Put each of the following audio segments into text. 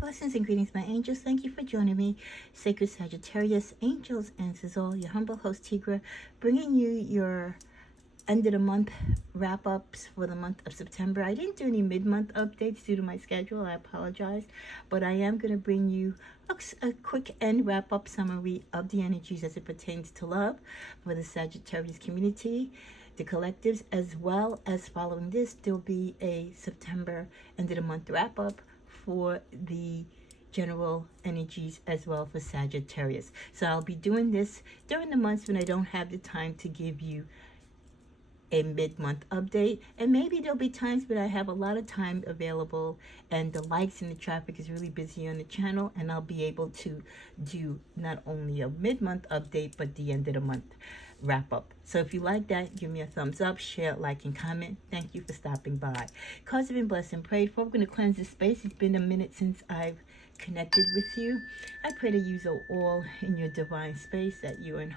Blessings and greetings, my angels. Thank you for joining me, Sacred Sagittarius, Angels, Answers All, your humble host, Tigra, bringing you your end of the month wrap ups for the month of September. I didn't do any mid-month updates due to my schedule. I apologize, but I am going to bring you a quick end wrap up summary of the energies as it pertains to love for the Sagittarius community, the collectives, as well as following this, there'll be a September end of the month wrap up for the general energies as well for Sagittarius. So I'll be doing this during the months when I don't have the time to give you a mid-month update, and maybe there'll be times when I have a lot of time available and the likes and the traffic is really busy on the channel, and I'll be able to do not only a mid-month update but the end of the month wrap up. So if you like that, give me a thumbs up, share, like, and comment. Thank you for stopping by. Cards have been blessed and prayed for. We're going to cleanse this space. It's been a minute since I've connected with you. I pray that you are all in your divine space, that you're in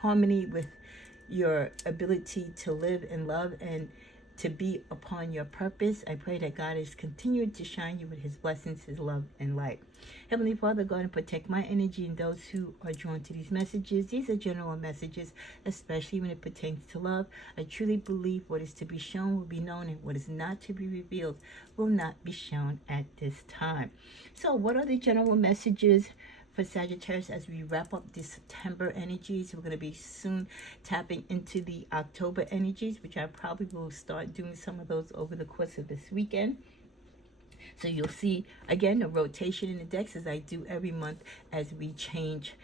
harmony with your ability to live and love and to be upon your purpose. I pray that God is continuing to shine you with his blessings, his love, and light. Heavenly Father, God, and protect my energy and those who are drawn to these messages. These are general messages, especially when it pertains to love. I truly believe what is to be shown will be known, and what is not to be revealed will not be shown at this time. So what are the general messages for Sagittarius as we wrap up the September energies? We're going to be soon tapping into the October energies, which I probably will start doing some of those over the course of this weekend. So you'll see, again, a rotation in the decks as I do every month as we change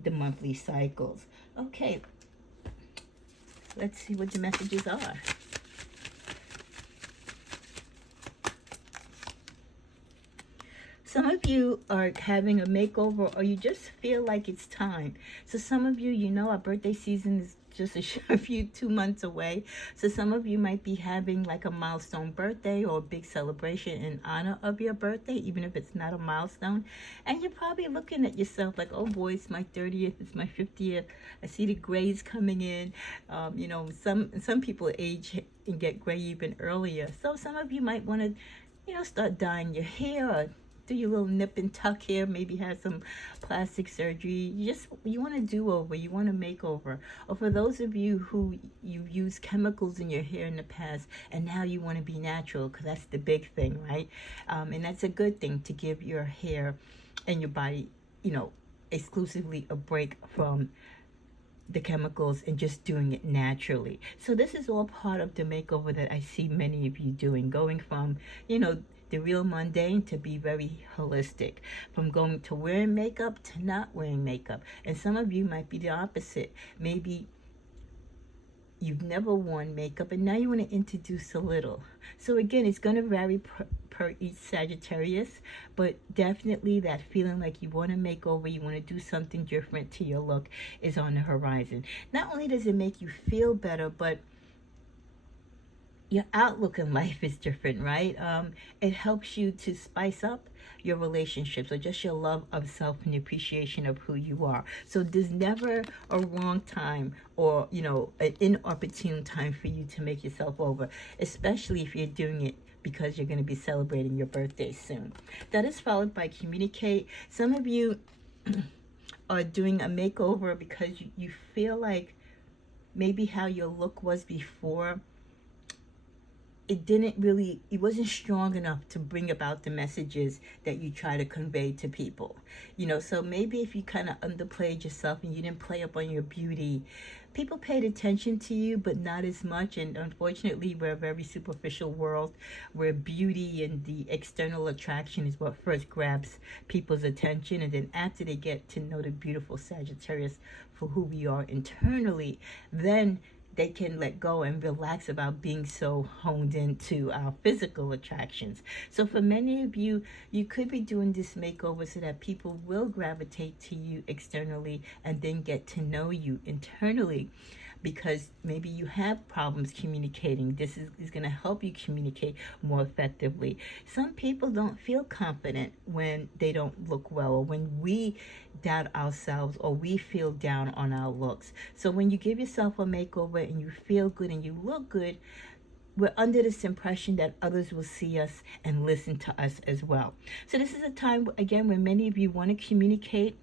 the monthly cycles. Okay, let's see what the messages are. Some of you are having a makeover, or you just feel like it's time. So some of you, you know, our birthday season is just a 2 months away. So some of you might be having like a milestone birthday or a big celebration in honor of your birthday, even if it's not a milestone. And you're probably looking at yourself like, oh boy, it's my 30th, it's my 50th. I see the grays coming in. You know, some people age and get gray even earlier. So some of you might want to, you know, start dyeing your hair, or do your little nip and tuck here, maybe have some plastic surgery. You want to do over, you want to make over. Or for those of you who you've used chemicals in your hair in the past and now you want to be natural, because that's the big thing, right? And that's a good thing, to give your hair and your body, you know, exclusively a break from the chemicals and just doing it naturally. So this is all part of the makeover that I see many of you doing, going from, you know, the real mundane to be very holistic, from going to wearing makeup to not wearing makeup. And some of you might be the opposite. Maybe you've never worn makeup and now you want to introduce a little. So again, it's going to vary per each Sagittarius, but definitely that feeling like you want to make over, you want to do something different to your look is on the horizon. Not only does it make you feel better, but your outlook in life is different, right? It helps you to spice up your relationships, or just your love of self and appreciation of who you are. So there's never a wrong time, or, you know, an inopportune time for you to make yourself over, especially if you're doing it because you're going to be celebrating your birthday soon. That is followed by communicate. Some of you are doing a makeover because you feel like maybe how your look was before, it wasn't strong enough to bring about the messages that you try to convey to people. You know, so maybe if you kind of underplayed yourself and you didn't play up on your beauty, people paid attention to you, but not as much. And unfortunately, we're a very superficial world where beauty and the external attraction is what first grabs people's attention. And then after they get to know the beautiful Sagittarius for who we are internally, then they can let go and relax about being so honed into our physical attractions. So for many of you, you could be doing this makeover so that people will gravitate to you externally and then get to know you internally, because maybe you have problems communicating. This is going to help you communicate more effectively. Some people don't feel confident when they don't look well, or when we doubt ourselves, or we feel down on our looks. So when you give yourself a makeover and you feel good and you look good, we're under this impression that others will see us and listen to us as well. So this is a time, again, when many of you want to communicate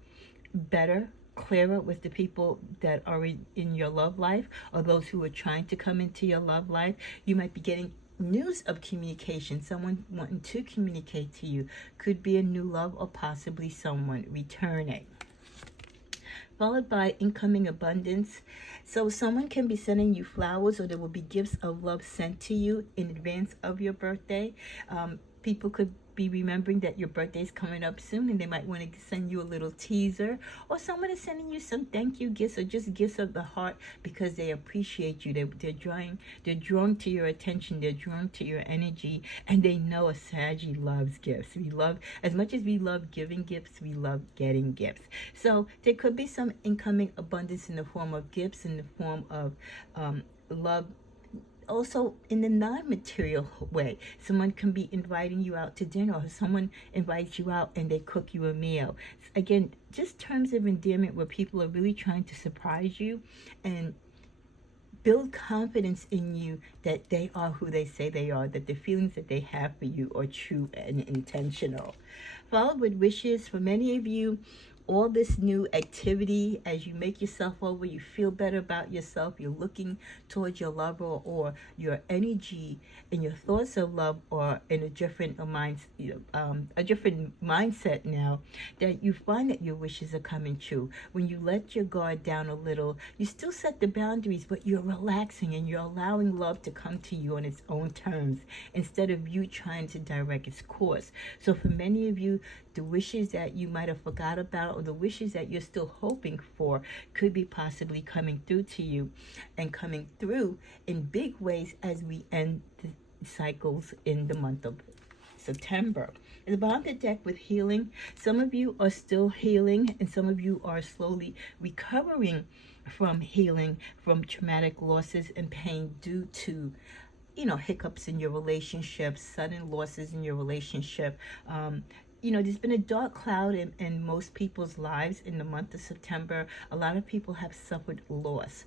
better, clearer with the people that are in your love life, or those who are trying to come into your love life. You might be getting news of communication, someone wanting to communicate to you. Could be a new love or possibly someone returning. Followed by incoming abundance. So someone can be sending you flowers, or there will be gifts of love sent to you in advance of your birthday. People could be remembering that your birthday is coming up soon, and they might want to send you a little teaser, or someone is sending you some thank you gifts, or just gifts of the heart because they appreciate you. They're drawn to your attention, they're drawn to your energy, and they know a Sagi loves gifts. We love, as much as we love giving gifts, we love getting gifts. So there could be some incoming abundance in the form of gifts, in the form of love. Also, in the non-material way, someone can be inviting you out to dinner, or someone invites you out and they cook you a meal. Again, just terms of endearment where people are really trying to surprise you and build confidence in you that they are who they say they are, that the feelings that they have for you are true and intentional. Followed with wishes. For many of you, all this new activity, as you make yourself over, you feel better about yourself, you're looking towards your lover, or your energy and your thoughts of love are in a different mindset now, that you find that your wishes are coming true. When you let your guard down a little, you still set the boundaries, but you're relaxing and you're allowing love to come to you on its own terms instead of you trying to direct its course. So for many of you, the wishes that you might have forgot about, or the wishes that you're still hoping for, could be possibly coming through to you, and coming through in big ways as we end the cycles in the month of September. At the bottom of the deck with healing, some of you are still healing, and some of you are slowly recovering from healing from traumatic losses and pain due to hiccups in your relationship, sudden losses in your relationship. There's been a dark cloud in most people's lives in the month of September. A lot of people have suffered loss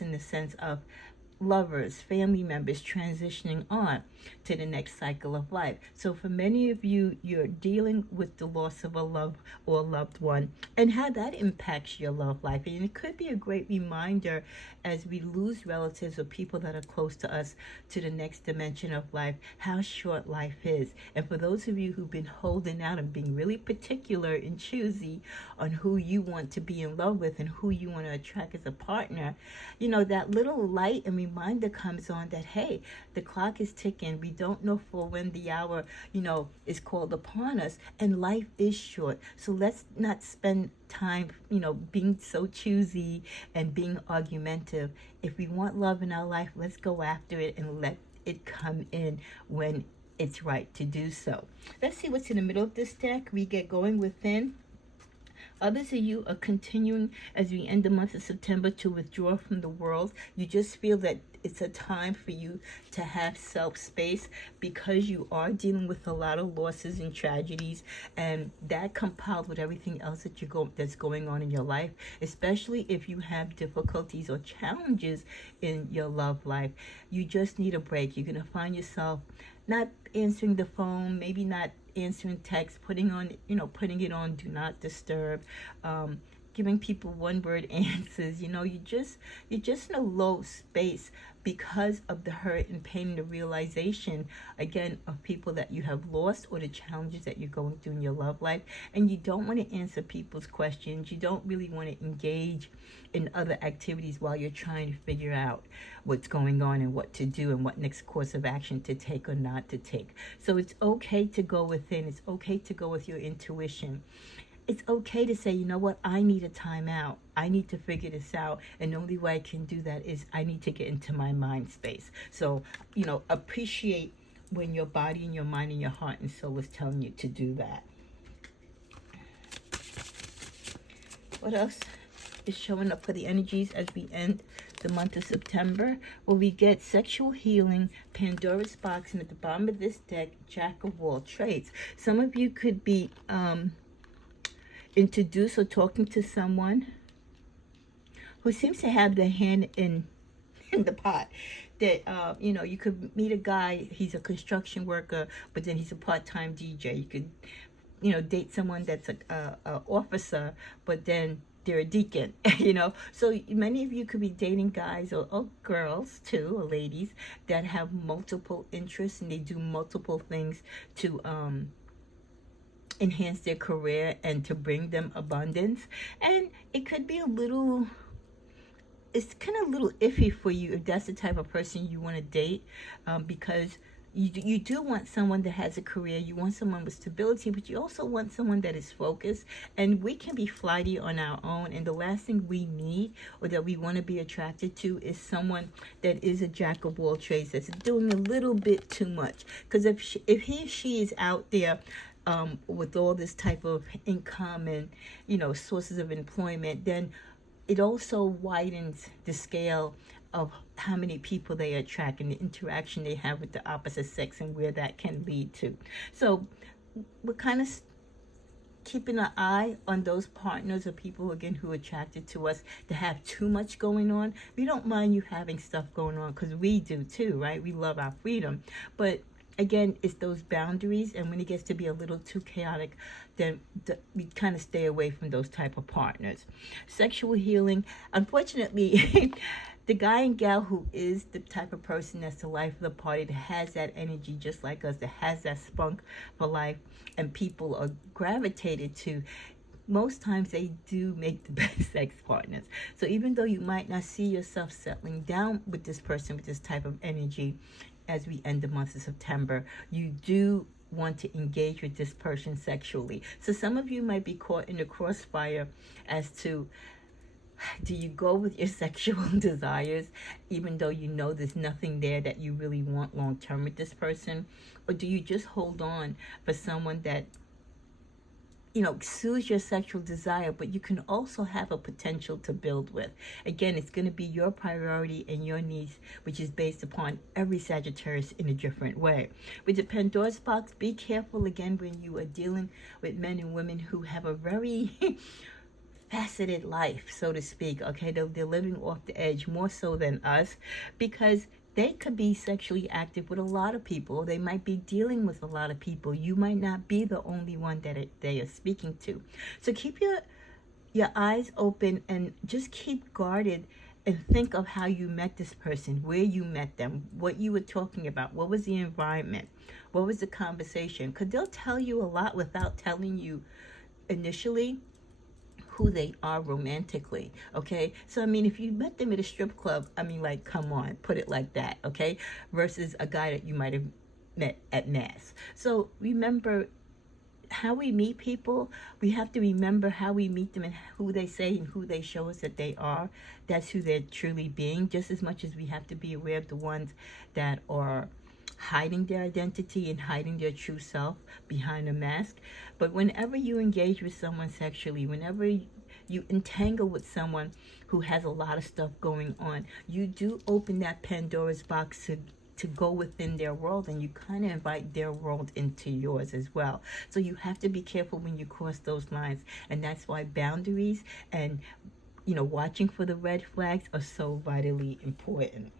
in the sense of lovers, family members transitioning on to the next cycle of life. So for many of you, you're dealing with the loss of a love or a loved one, and how that impacts your love life. And it could be a great reminder as we lose relatives or people that are close to us to the next dimension of life, how short life is. And for those of you who've been holding out and being really particular and choosy on who you want to be in love with and who you want to attract as a partner, that little light and reminder comes on that, hey, the clock is ticking. We don't know for when the hour, is called upon us, and life is short. So let's not spend time, being so choosy and being argumentative. If we want love in our life, let's go after it and let it come in when it's right to do so. Let's see what's in the middle of this deck. We get going within. Others of you are continuing as we end the month of September to withdraw from the world. You just feel that it's a time for you to have self-space because you are dealing with a lot of losses and tragedies, and that compiled with everything else that's going on in your life, especially if you have difficulties or challenges in your love life. You just need a break. You're going to find yourself not answering the phone, maybe not answering text, putting it on do not disturb, giving people one-word answers. You're just in a low space because of the hurt and pain and the realization, again, of people that you have lost or the challenges that you're going through in your love life. And you don't want to answer people's questions. You don't really want to engage in other activities while you're trying to figure out what's going on and what to do and what next course of action to take or not to take. So it's okay to go within. It's okay to go with your intuition. It's okay to say, you know what, I need a timeout. I need to figure this out. And the only way I can do that is I need to get into my mind space. So, appreciate when your body and your mind and your heart and soul is telling you to do that. What else is showing up for the energies as we end the month of September? Well, we get sexual healing, Pandora's box, and at the bottom of this deck, Jack of all trades. Some of you could be introduced or talking to someone who seems to have their hand in the pot. that you could meet a guy, he's a construction worker, but then he's a part-time DJ. You could date someone that's a officer, but then they're a deacon. So many of you could be dating guys or girls too, or ladies that have multiple interests and they do multiple things to enhance their career and to bring them abundance. And it could be it's kind of a little iffy for you if that's the type of person you want to date, because you do want someone that has a career, you want someone with stability, but you also want someone that is focused. And we can be flighty on our own, and the last thing we need or that we want to be attracted to is someone that is a jack of all trades, that's doing a little bit too much. Because if he or she is out there with all this type of income and sources of employment, then it also widens the scale of how many people they attract and the interaction they have with the opposite sex and where that can lead to. So we're kind of keeping an eye on those partners or people, again, who are attracted to us that have too much going on. We don't mind you having stuff going on, because we do too, right? We love our freedom. But again, it's those boundaries, and when it gets to be a little too chaotic, then we kind of stay away from those type of partners. Sexual healing, unfortunately, the guy and gal who is the type of person that's the life of the party, that has that energy just like us, that has that spunk for life, and people are gravitated to, most times they do make the best sex partners. So even though you might not see yourself settling down with this person with this type of energy as we end the month of September, you do want to engage with this person sexually. So some of you might be caught in the crossfire as to, do you go with your sexual desires even though you know there's nothing there that you really want long term with this person? Or do you just hold on for someone that soothes your sexual desire, but you can also have a potential to build with? Again, it's going to be your priority and your needs, which is based upon every Sagittarius in a different way. With the Pandora's box, be careful again when you are dealing with men and women who have a very faceted life, so to speak. Okay, they're living off the edge more so than us, because they could be sexually active with a lot of people. They might be dealing with a lot of people. You might not be the only one that they are speaking to. So keep your eyes open and just keep guarded, and think of how you met this person, where you met them, what you were talking about, what was the environment, what was the conversation. Because they'll tell you a lot without telling you initially who they are romantically. Okay, so I mean, if you met them at a strip club, I mean, like, come on, put it like that. Okay, versus a guy that you might have met at mass. So remember how we meet people. We have to remember how we meet them and who they say and who they show us that they are. That's who they're truly being, just as much as we have to be aware of the ones that are hiding their identity and hiding their true self behind a mask. But whenever you engage with someone sexually, whenever you entangle with someone who has a lot of stuff going on, you do open that Pandora's box to go within their world, and you kind of invite their world into yours as well. So you have to be careful when you cross those lines, and that's why boundaries and watching for the red flags are so vitally important.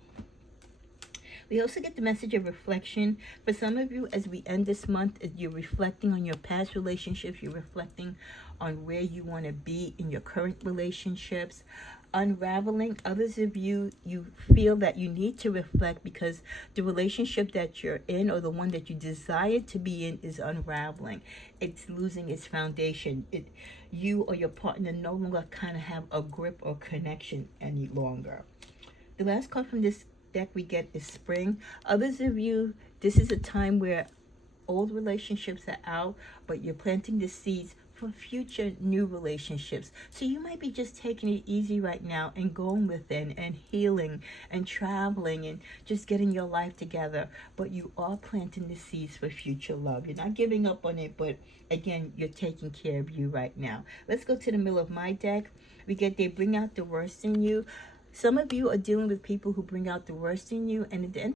We also get the message of reflection. For some of you, as we end this month, you're reflecting on your past relationships. You're reflecting on where you want to be in your current relationships. Unraveling. Others of you feel that you need to reflect because the relationship that you're in, or the one that you desire to be in, is unraveling. It's losing its foundation. You or your partner no longer kind of have a grip or connection any longer. The last card from this deck we get is spring. Others of you, this is a time where old relationships are out, but you're planting the seeds for future new relationships. So you might be just taking it easy right now and going within and healing and traveling and just getting your life together, but you are planting the seeds for future love. You're not giving up on it, but again, you're taking care of you right now. Let's go to the middle of my deck. We get they bring out the worst in you. Some of you are dealing with people who bring out the worst in you, and at the end